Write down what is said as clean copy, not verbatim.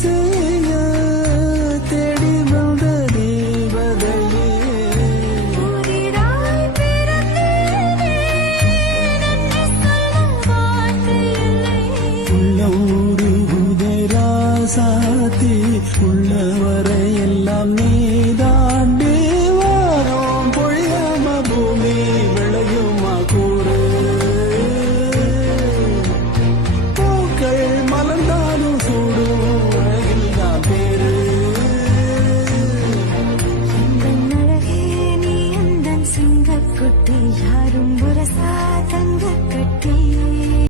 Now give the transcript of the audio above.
செய்ய தேடி வந்த தேவதையே உயிராய் பிறந்தேனே, நன்றி சொல்ல வார்த்தை இல்லை. உள்ளூர் உதராசாத்தி உள்ளவரை எல்லாம் நீ